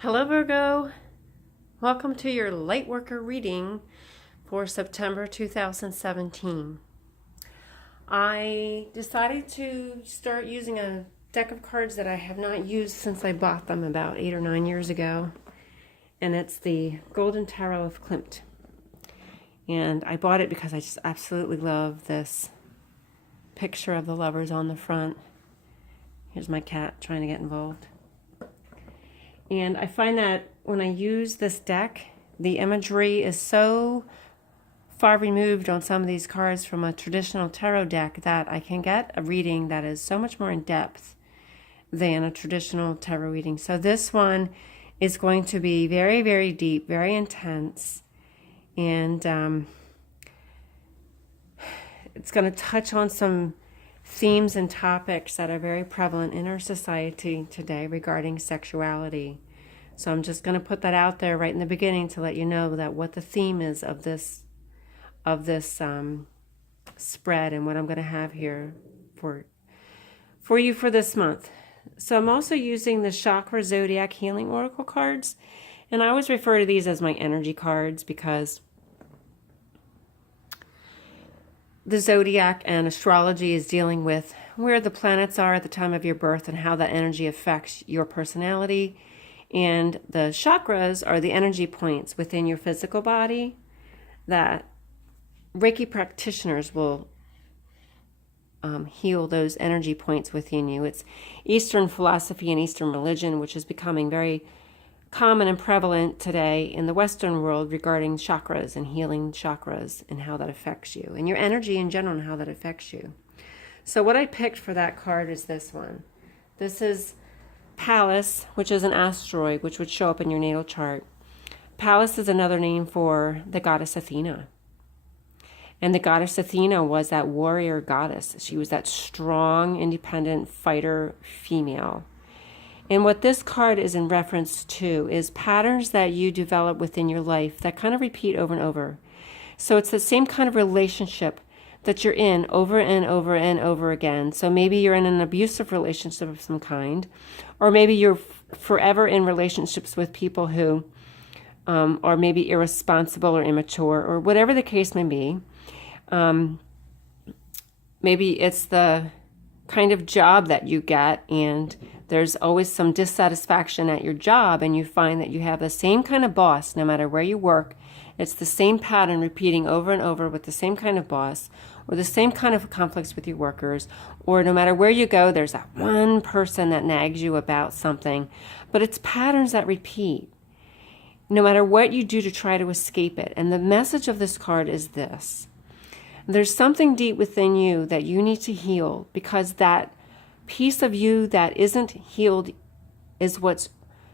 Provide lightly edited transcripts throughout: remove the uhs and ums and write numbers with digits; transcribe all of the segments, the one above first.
Hello Virgo, welcome to your Lightworker reading for September 2017. I decided to start using a deck of cards that I have not used since I bought them about 8 or 9 years ago, and it's the Golden Tarot of Klimt. And I bought it because I just absolutely love this picture of the lovers on the front. Here's my cat trying to get involved. And I find that when I use this deck, the imagery is so far removed on some of these cards from a traditional tarot deck that I can get a reading that is so much more in depth than a traditional tarot reading. So this one is going to be very, very deep, very intense, and it's going to touch on some themes and topics that are very prevalent in our society today regarding sexuality. So I'm just going to put that out there right in the beginning to let you know that what the theme is of this spread and what I'm going to have here for you for this month. So I'm also using the Chakra Zodiac Healing Oracle cards, and I always refer to these as my energy cards because the zodiac and astrology is dealing with where the planets are at the time of your birth and how that energy affects your personality. And the chakras are the energy points within your physical body that Reiki practitioners will heal those energy points within you. It's Eastern philosophy and Eastern religion, which is becoming very common and prevalent today in the Western world regarding chakras and healing chakras and how that affects you and your energy in general and how that affects you. So what I picked for that card is this one. This is Pallas, which is an asteroid, which would show up in your natal chart. Pallas is another name for the goddess Athena. And the goddess Athena was that warrior goddess. She was that strong, independent fighter female. And what this card is in reference to is patterns that you develop within your life that kind of repeat over and over. So it's the same kind of relationship that you're in over and over and over again. So maybe you're in an abusive relationship of some kind, or maybe you're forever in relationships with people who are maybe irresponsible or immature, or whatever the case may be. Maybe it's the kind of job that you get and there's always some dissatisfaction at your job, and you find that you have the same kind of boss no matter where you work. It's the same pattern repeating over and over with the same kind of boss, or the same kind of conflicts with your workers, or no matter where you go, there's that one person that nags you about something. But it's patterns that repeat, no matter what you do to try to escape it. And the message of this card is this. There's something deep within you that you need to heal, because that piece of you that isn't healed is what's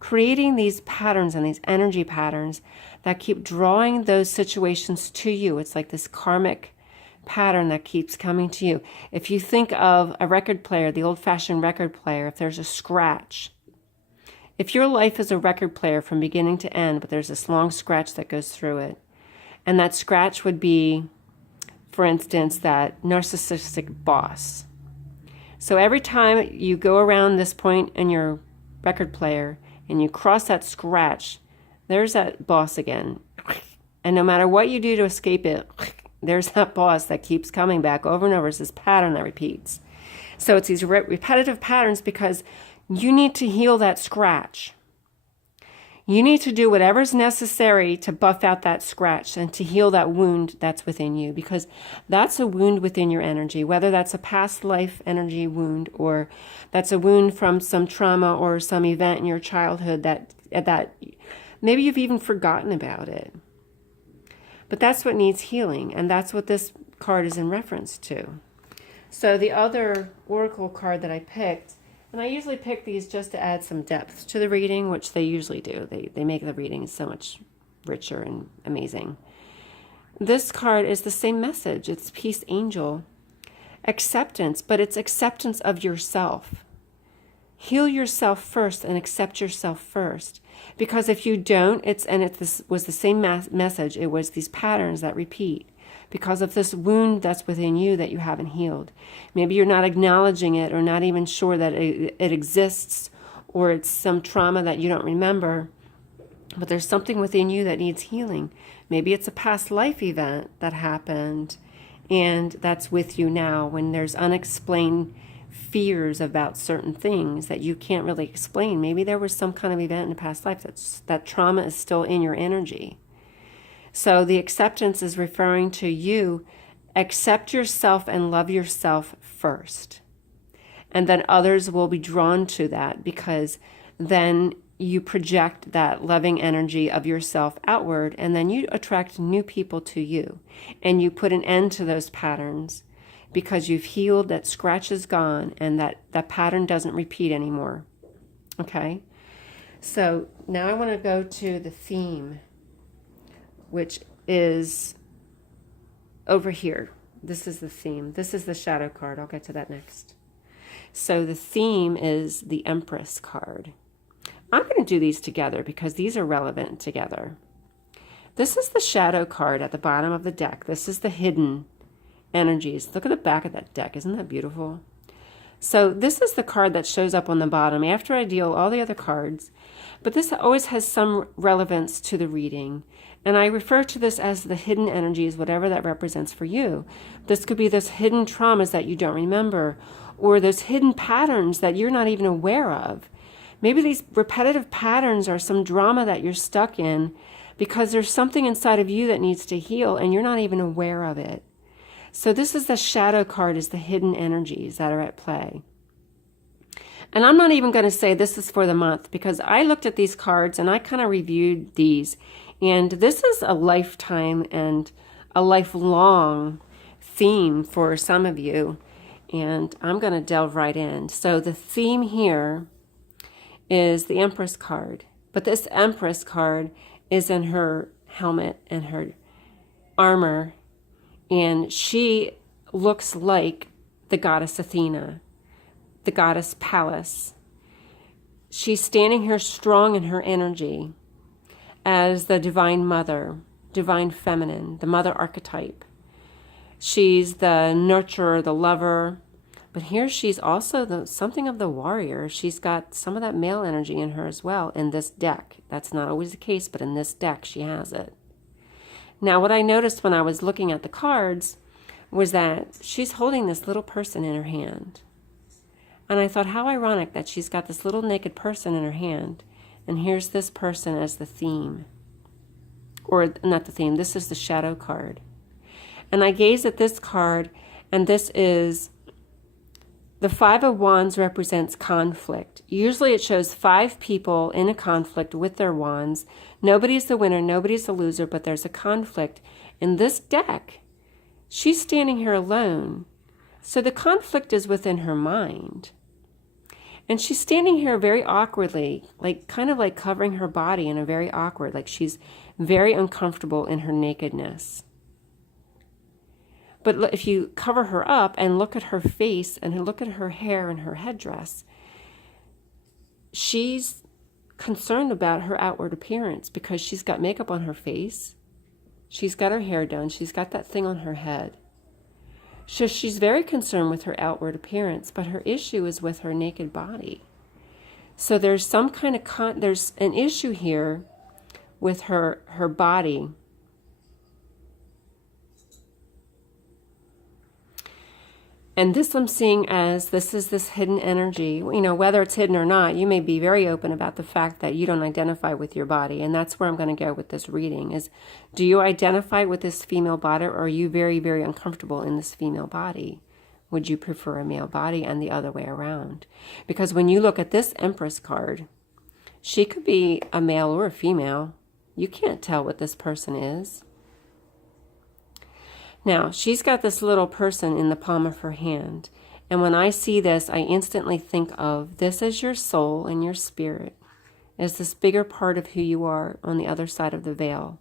creating these patterns and these energy patterns that keep drawing those situations to you. It's like this karmic pattern that keeps coming to you. If you think of a record player, the old-fashioned record player, if there's a scratch, if your life is a record player from beginning to end, but there's this long scratch that goes through it, and that scratch would be, for instance, that narcissistic boss. So every time you go around this point in your record player and you cross that scratch, there's that boss again. And no matter what you do to escape it, there's that boss that keeps coming back over and over. It's this pattern that repeats. So it's these repetitive patterns because you need to heal that scratch. You need to do whatever's necessary to buff out that scratch and to heal that wound that's within you, because that's a wound within your energy, whether that's a past life energy wound or that's a wound from some trauma or some event in your childhood that maybe you've even forgotten about it. But that's what needs healing, and that's what this card is in reference to. So the other oracle card that I picked, and I usually pick these just to add some depth to the reading, which they usually do. They make the reading so much richer and amazing. This card is the same message. It's Peace Angel. Acceptance, but it's acceptance of yourself. Heal yourself first and accept yourself first. Because if you don't, this was the same message. It was these patterns that repeat. Because of this wound that's within you that you haven't healed. Maybe you're not acknowledging it or not even sure that it exists, or it's some trauma that you don't remember, but there's something within you that needs healing. Maybe it's a past life event that happened, and that's with you now when there's unexplained fears about certain things that you can't really explain. Maybe there was some kind of event in a past life that trauma is still in your energy. So the acceptance is referring to you. Accept yourself and love yourself first. And then others will be drawn to that, because then you project that loving energy of yourself outward, and then you attract new people to you. And you put an end to those patterns because you've healed, that scratch is gone, and that pattern doesn't repeat anymore. Okay? So now I want to go to the theme, which is over here. This is the theme. This is the shadow card. I'll get to that next. So the theme is the Empress card. I'm going to do these together because these are relevant together. This is the shadow card at the bottom of the deck. This is the hidden energies. Look at the back of that deck. Isn't that beautiful? So this is the card that shows up on the bottom after I deal all the other cards. But this always has some relevance to the reading. And I refer to this as the hidden energies, whatever that represents for you. This could be those hidden traumas that you don't remember, or those hidden patterns that you're not even aware of. Maybe these repetitive patterns are some drama that you're stuck in because there's something inside of you that needs to heal and you're not even aware of it. So this is the shadow card, is the hidden energies that are at play. And I'm not even going to say this is for the month, because I looked at these cards and I kind of reviewed these. And this is a lifetime and a lifelong theme for some of you. And I'm going to delve right in. So the theme here is the Empress card. But this Empress card is in her helmet and her armor. And she looks like the goddess Athena, the goddess Pallas. She's standing here strong in her energy as the divine mother, divine feminine, the mother archetype. She's the nurturer, the lover. But here she's also something of the warrior. She's got some of that male energy in her as well in this deck. That's not always the case, but in this deck she has it. Now, what I noticed when I was looking at the cards was that she's holding this little person in her hand. And I thought, how ironic that she's got this little naked person in her hand, and here's this person as the theme. Or not the theme, this is the shadow card. And I gazed at this card, and this is the Five of Wands represents conflict. Usually it shows 5 people in a conflict with their wands. Nobody's the winner, nobody's the loser, but there's a conflict. In this deck, she's standing here alone. So the conflict is within her mind. And she's standing here very awkwardly, like kind of like covering her body in a very awkward, like she's very uncomfortable in her nakedness. But if you cover her up and look at her face and look at her hair and her headdress, she's concerned about her outward appearance because she's got makeup on her face. She's got her hair done. She's got that thing on her head. So she's very concerned with her outward appearance, but her issue is with her naked body. So there's some kind of, there's an issue here with her body. And this I'm seeing as this is this hidden energy. You know, whether it's hidden or not, you may be very open about the fact that you don't identify with your body. And that's where I'm going to go with this reading is, do you identify with this female body, or are you very, very uncomfortable in this female body? Would you prefer a male body and the other way around? Because when you look at this Empress card, she could be a male or a female. You can't tell what this person is. Now, she's got this little person in the palm of her hand. And when I see this, I instantly think of this as your soul and your spirit, as this bigger part of who you are on the other side of the veil.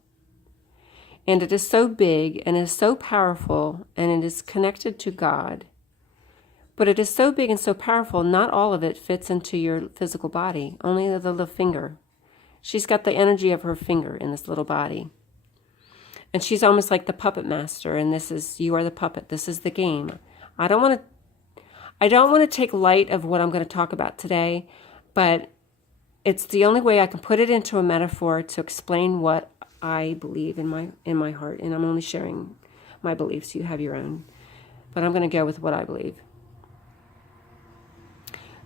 And it is so big and is so powerful, and it is connected to God. But it is so big and so powerful, not all of it fits into your physical body, only the little finger. She's got the energy of her finger in this little body. And she's almost like the puppet master, and this is, you are the puppet. This is the game. I don't want to take light of what I'm going to talk about today, but it's the only way I can put it into a metaphor to explain what I believe in my heart, and I'm only sharing my beliefs. You have your own, but I'm going to go with what I believe.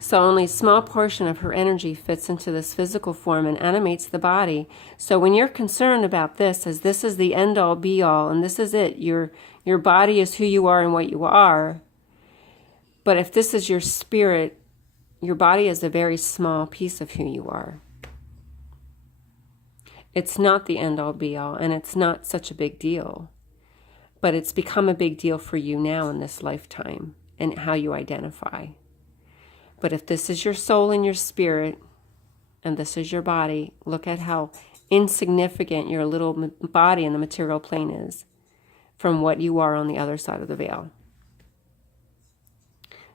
So only a small portion of her energy fits into this physical form and animates the body. So when you're concerned about this, as this is the end all be all, and this is it, your body is who you are and what you are. But if this is your spirit, your body is a very small piece of who you are. It's not the end all be all, and it's not such a big deal. But it's become a big deal for you now in this lifetime and how you identify. But if this is your soul and your spirit, and this is your body, look at how insignificant your little body in the material plane is from what you are on the other side of the veil.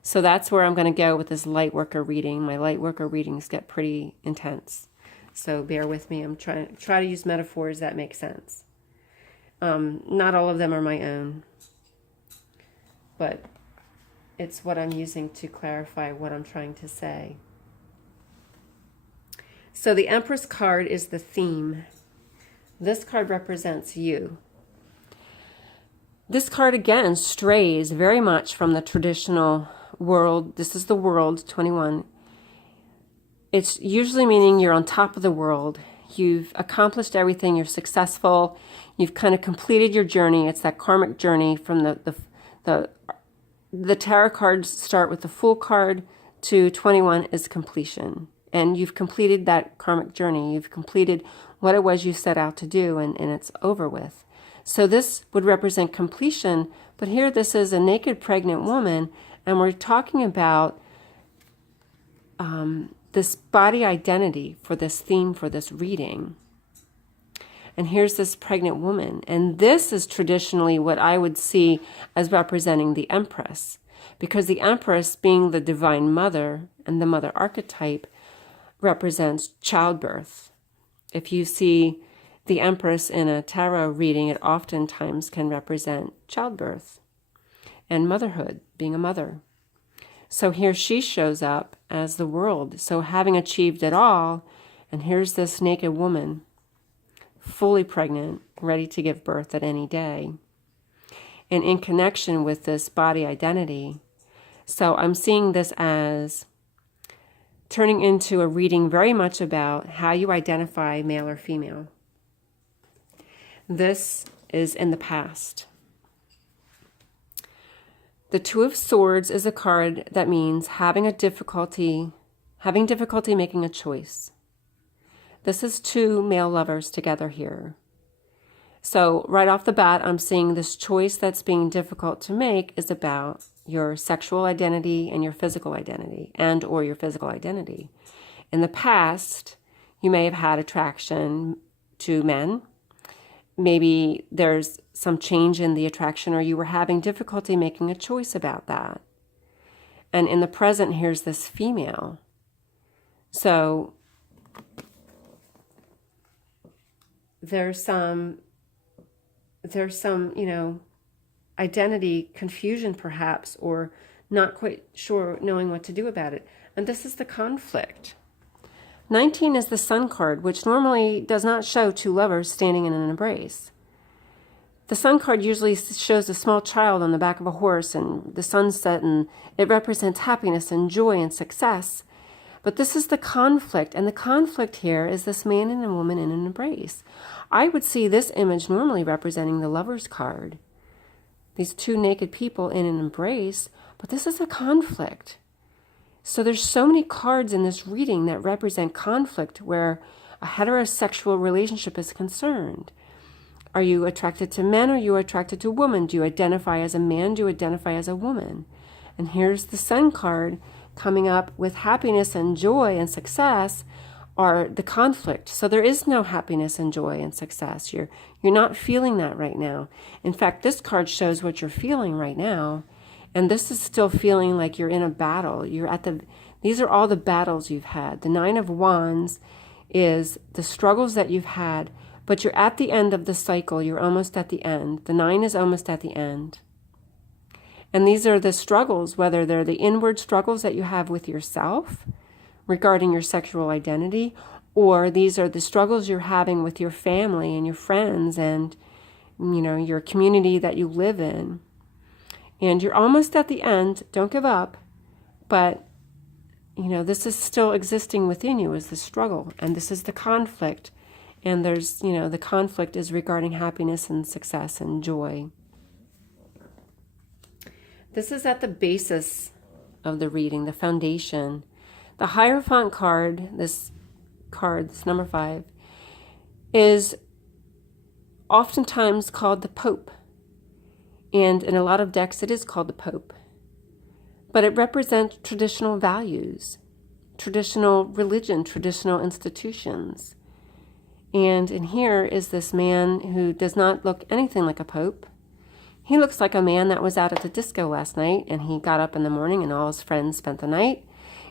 So that's where I'm going to go with this light worker reading. My light worker readings get pretty intense. So bear with me. I'm trying to use metaphors that make sense. Not all of them are my own, but it's what I'm using to clarify what I'm trying to say. So the Empress card is the theme. This card represents you. This card again strays very much from the traditional world. This is the world, 21. It's usually meaning you're on top of the world. You've accomplished everything. You're successful. You've kind of completed your journey. It's that karmic journey from the tarot cards start with the Fool card to 21 is completion. And you've completed that karmic journey. You've completed what it was you set out to do, and it's over with. So this would represent completion, but here this is a naked pregnant woman, and we're talking about this body identity for this theme, for this reading. And here's this pregnant woman. And this is traditionally what I would see as representing the Empress. Because the Empress, being the divine mother and the mother archetype, represents childbirth. If you see the Empress in a tarot reading, it oftentimes can represent childbirth and motherhood, being a mother. So here she shows up as the world. So having achieved it all, and here's this naked woman, fully pregnant, ready to give birth at any day. And in connection with this body identity. So I'm seeing this as turning into a reading very much about how you identify male or female. This is in the past. The Two of Swords is a card that means having difficulty making a choice. This is two male lovers together here. So right off the bat, I'm seeing this choice that's being difficult to make is about your sexual identity and your physical identity, and or your physical identity. In the past, you may have had attraction to men. Maybe there's some change in the attraction, or you were having difficulty making a choice about that. And in the present, here's this female. So there's some, identity confusion perhaps, or not quite sure knowing what to do about it. And this is the conflict. 19 is the Sun card, which normally does not show two lovers standing in an embrace. The Sun card usually shows a small child on the back of a horse and the sunset, and it represents happiness and joy and success. But this is the conflict, and the conflict here is this man and a woman in an embrace. I would see this image normally representing the Lover's card. These two naked people in an embrace, but this is a conflict. So there's so many cards in this reading that represent conflict where a heterosexual relationship is concerned. Are you attracted to men, or are you attracted to women? Do you identify as a man? Do you identify as a woman? And here's the Sun card coming up with happiness and joy and success are the conflict. So there is no happiness and joy and success. You're not feeling that right now. In fact, this card shows what you're feeling right now. And this is still feeling like you're in a battle. These are all the battles you've had. The Nine of Wands is the struggles that you've had, but you're at the end of the cycle. You're almost at the end. The Nine is almost at the end. And these are the struggles, whether they're the inward struggles that you have with yourself, regarding your sexual identity, or these are the struggles you're having with your family and your friends and, your community that you live in. And you're almost at the end. Don't give up. But, this is still existing within you as the struggle. And this is the conflict. And there's, the conflict is regarding happiness and success and joy. This is at the basis of the reading, the foundation. The Hierophant card, this number 5, is oftentimes called the Pope. And in a lot of decks, it is called the Pope. But it represents traditional values, traditional religion, traditional institutions. And in here is this man who does not look anything like a pope. He looks like a man that was out at the disco last night, and he got up in the morning and all his friends spent the night.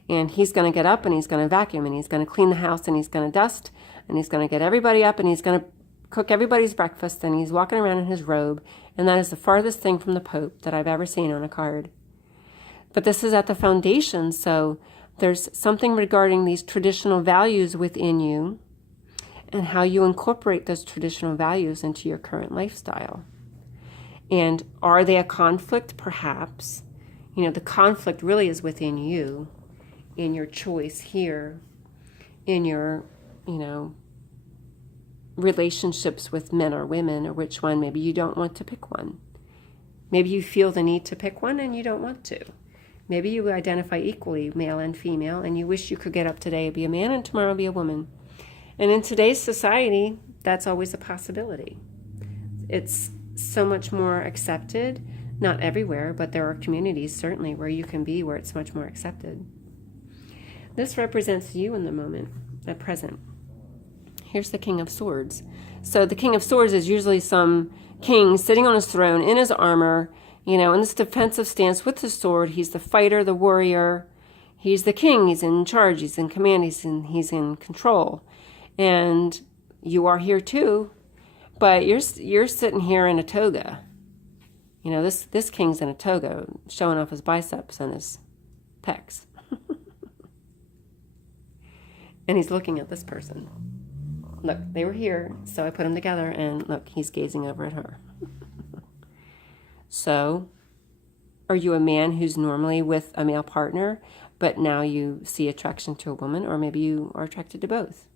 And he's going to get up and he's going to vacuum and he's going to clean the house and he's going to dust and he's going to get everybody up and he's going to cook everybody's breakfast, and he's walking around in his robe. And that is the farthest thing from the Pope that I've ever seen on a card. But this is at the foundation, so there's something regarding these traditional values within you and how you incorporate those traditional values into your current lifestyle. And are they a conflict? Perhaps. The conflict really is within you, in your choice here, in your, relationships with men or women, or which one. Maybe you don't want to pick one. Maybe you feel the need to pick one and you don't want to. Maybe you identify equally, male and female, and you wish you could get up today and be a man and tomorrow be a woman. And in today's society, that's always a possibility. It's so much more accepted, not everywhere, but there are communities certainly where you can be where it's much more accepted. This represents you in the moment, at present. Here's the King of Swords. So the King of Swords is usually some king sitting on his throne in his armor, in this defensive stance with his sword. He's the fighter, the warrior. He's the king. He's in charge. He's in command. He's in control. And you are here too, but you're sitting here in a toga. This king's in a toga, showing off his biceps and his pecs. And he's looking at this person. Look, they were here, so I put them together, and look, he's gazing over at her. So, are you a man who's normally with a male partner, but now you see attraction to a woman, or maybe you are attracted to both?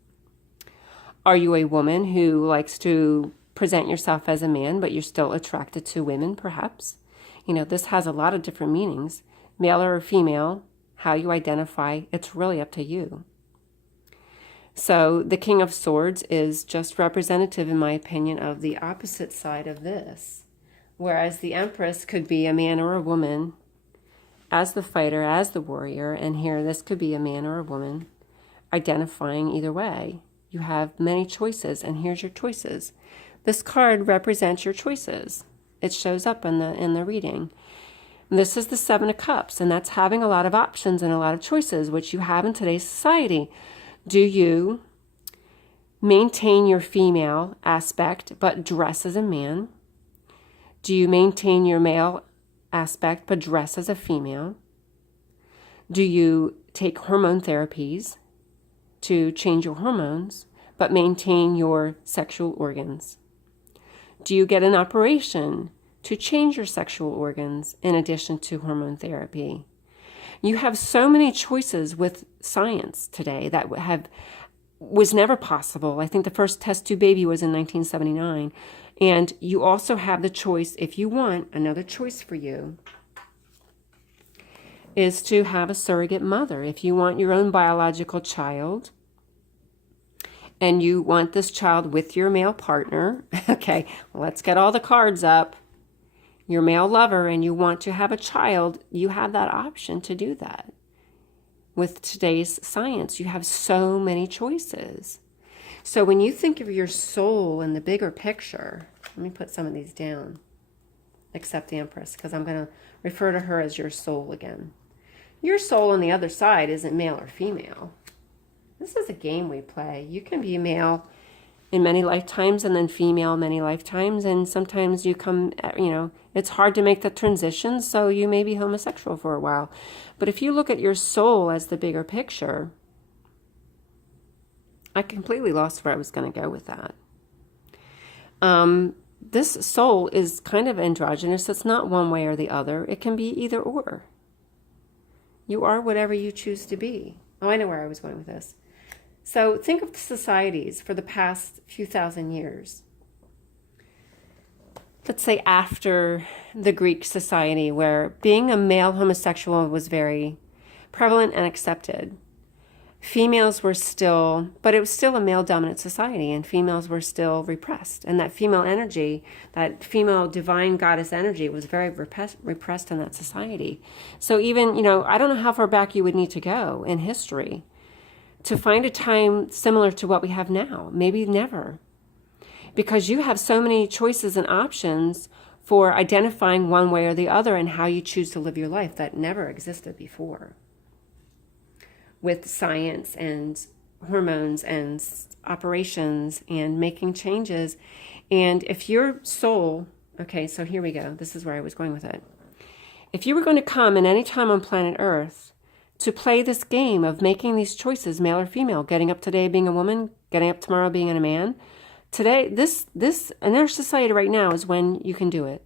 Are you a woman who likes to present yourself as a man, but you're still attracted to women, perhaps? This has a lot of different meanings. Male or female, how you identify, it's really up to you. So the King of Swords is just representative, in my opinion, of the opposite side of this. Whereas the Empress could be a man or a woman as the fighter, as the warrior. And here, this could be a man or a woman identifying either way. You have many choices, and here's your choices. This card represents your choices. It shows up in the reading. And this is the Seven of Cups, and that's having a lot of options and a lot of choices, which you have in today's society. Do you maintain your female aspect but dress as a man? Do you maintain your male aspect but dress as a female? Do you take hormone therapies to change your hormones but maintain your sexual organs? Do you get an operation to change your sexual organs in addition to hormone therapy? You have so many choices with science today that was never possible. I think the first test tube baby was in 1979. And you also have the choice, if you want, another choice for you is to have a surrogate mother. If you want your own biological child and you want this child with your male partner, okay, let's get all the cards up. Your male lover, and you want to have a child, you have that option to do that. With today's science, you have so many choices. So when you think of your soul in the bigger picture, let me put some of these down, except the Empress, because I'm going to refer to her as your soul again. Your soul on the other side isn't male or female. This is a game we play. You can be male in many lifetimes and then female many lifetimes, and sometimes you come, it's hard to make that transition, so you may be homosexual for a while. But if you look at your soul as the bigger picture, I completely lost where I was going to go with that. This soul is kind of androgynous. It's not one way or the other. It can be either or. You are whatever you choose to be. Oh, I know where I was going with this. So think of the societies for the past few thousand years. Let's say after the Greek society, where being a male homosexual was very prevalent and accepted. Females were still, but it was still a male-dominant society, and females were still repressed. And that female energy, that female divine goddess energy was very repressed in that society. So even, I don't know how far back you would need to go in history to find a time similar to what we have now. Maybe never. Because you have so many choices and options for identifying one way or the other and how you choose to live your life that never existed before. With science and hormones and operations and making changes. And if your soul, okay, so here we go. This is where I was going with it. If you were going to come in any time on planet Earth to play this game of making these choices, male or female, getting up today being a woman, getting up tomorrow being a man, today, this in our society right now is when you can do it.